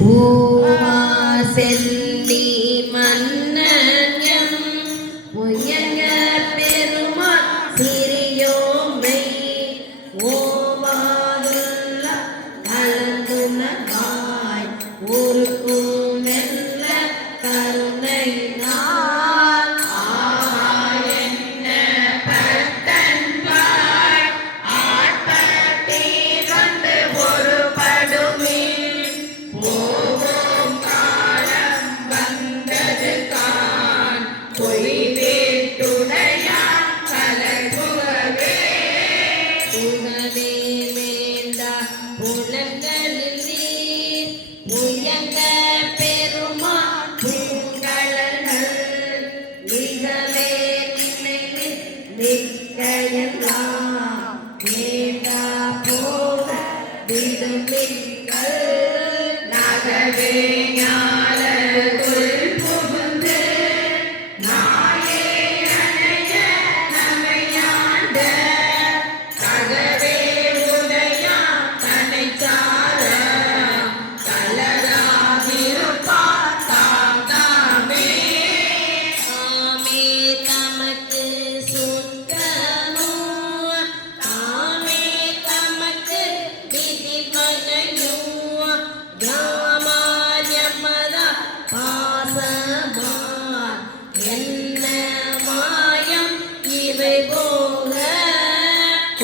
Oh, my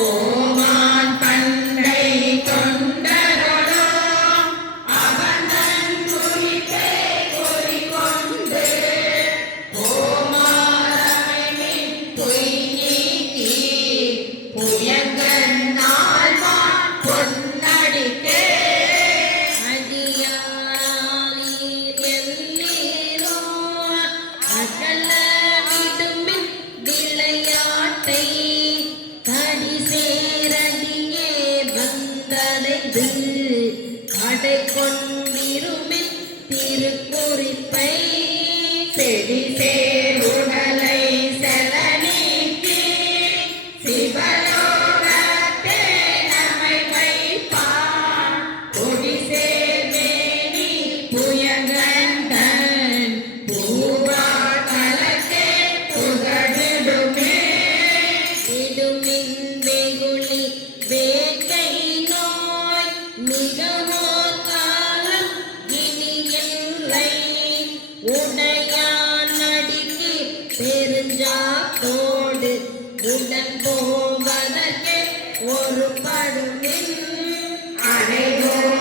Oh. ஒரு படுமின் அனைவரும்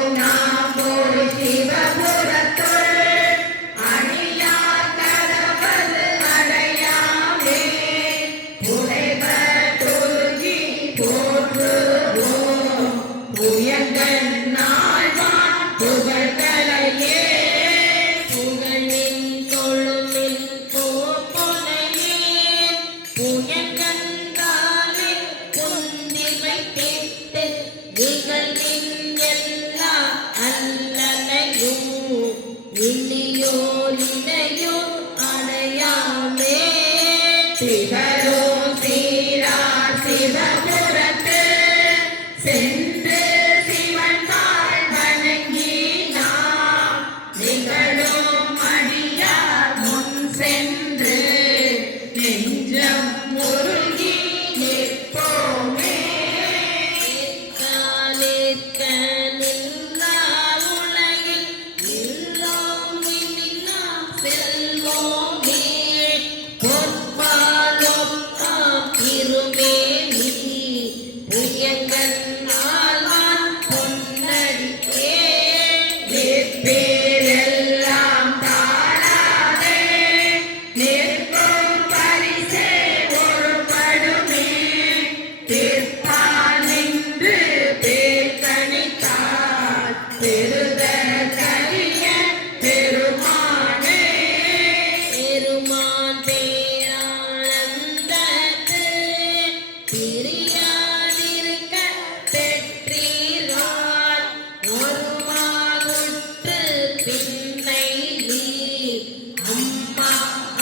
起开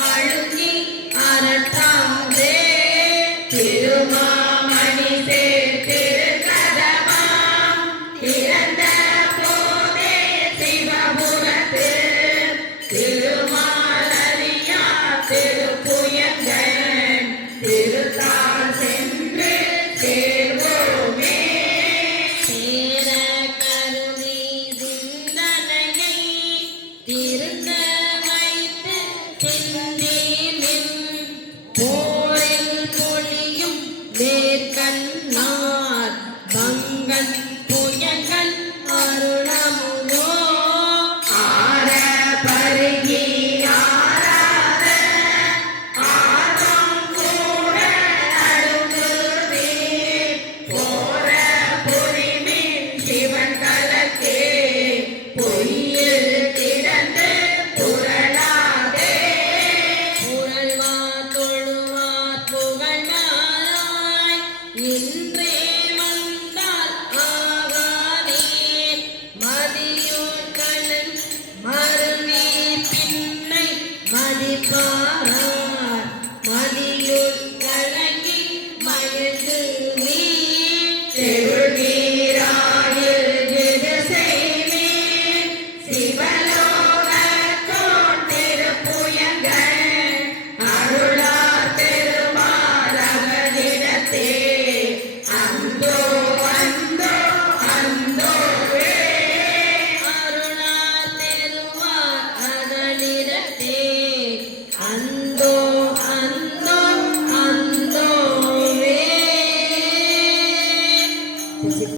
அழுந்தி அரட்டாந்தே Thiruma Amen. ಕಾರಣ